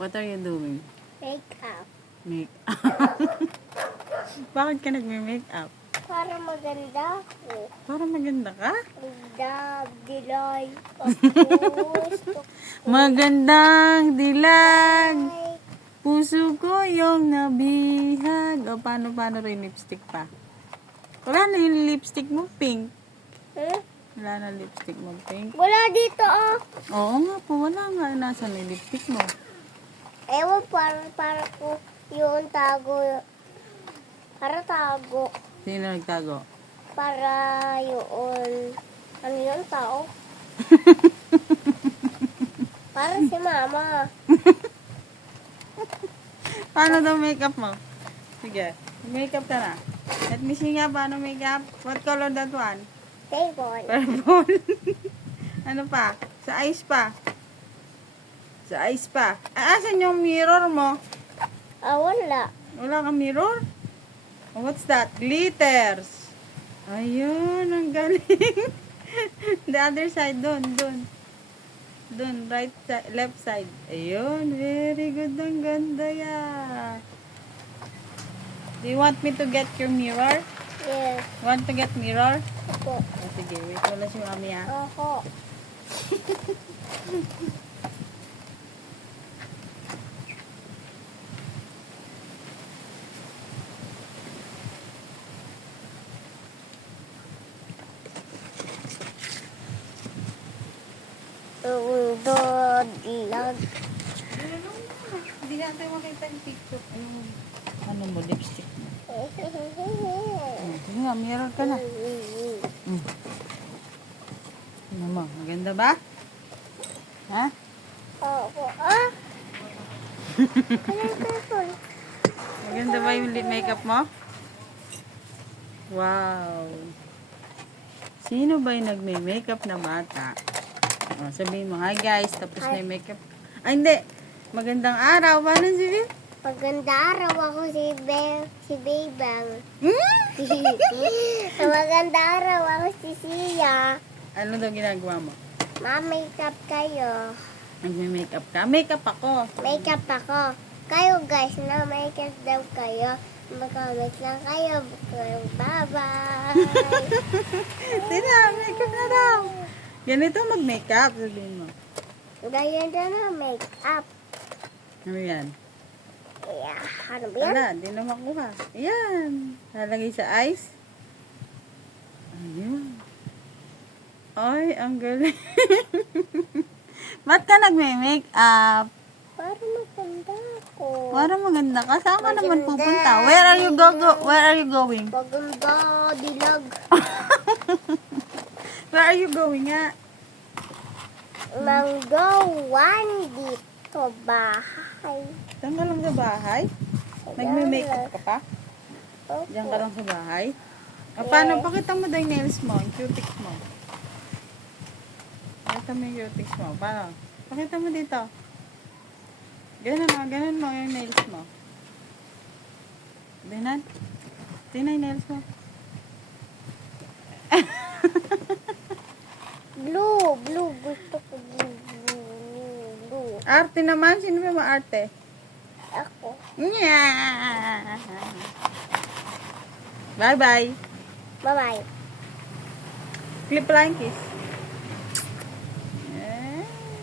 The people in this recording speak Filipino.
What are you doing? Makeup. Make-up. Bakit ka nagme-makeup? Para maganda ako. Para maganda ka? Maganda, dilay, tapos, Magandang dilag. ay, Puso ko yung nabihag. O, paano rin lipstick pa? Wala na yung lipstick mo, pink. Wala na lipstick mo, pink. Wala dito, oh. Oo nga po, wala nga. Nasaan yung lipstick mo? Ewan, para ko yung tago. Para tago. Sino nagtago? Para yun. Ano yun, tao? Para si mama. Paano daw makeup mo? Sige, makeup ka na. Let me see nga paano makeup. What color that one? Table. Purple. Ano pa? Sa eyes pa. Sa eyes pa. Ah, asan yung mirror mo? Ah, wala. Wala kang mirror? Oh, what's that? Glitters. Ayun, ang galing. The other side, dun. Dun, right side, left side. Ayun, very good. Ang ganda yan. Do you want me to get your mirror? Yes. Want to get mirror? Ako. Oh, sige, wait ko lang si mami ah. Ako. Dilag. Hindi natin makita yung picture. Ano mo, lipstick mo? Sige nga, mirror ka na. Ano mo, maganda ba? Ha? Ako. Ah! Maganda ba yung lip makeup mo? Wow! Sino ba yung nagme-makeup na bata? O, sabihin mo, hi guys, tapos na yung makeup. Ay, hindi. Magandang araw. Paano sabihin? Maganda araw ako si Bebang. Hmm? Maganda araw ako si Sia. Ano daw ginagawa mo? Ma-makeup kayo. Nagme-makeup ka? Makeup ako. Makeup ako. Kayo guys, na makeup daw kayo. Mag-comment lang kayo. Bye-bye. Sina, makeup na daw. Ganito mag-makeup, sabihin mo. Ganyan na makeup. Ano yan? Yeah, ano ba yan? Wala, hindi na makuha. Ayan. Lalagay sa eyes. Ayun. Ay, ang galing. Ba't ka nagme-makeup? Para maganda ako. Para maganda ka. Saan ka naman Maganda. pupunta? Where are you going? Maganda, dilag. Where are you going nga? Manggawan dito bahay. Saan ka lang sa bahay? Nagme-makeup ka pa? Opo. Diyan ka lang sa bahay? Ah, paano? Pakita mo daw yung nails mo, yung cutics mo. Pakita mo yung cutics mo. Paano? Pakita mo dito. Ganun mo yung nails mo. Dinan? Tingnan yung nails mo. Blue. Gusto ko blue. Arte naman? Sino ba maarte? Ako. Bye-bye. Bye-bye. Clip lang kiss.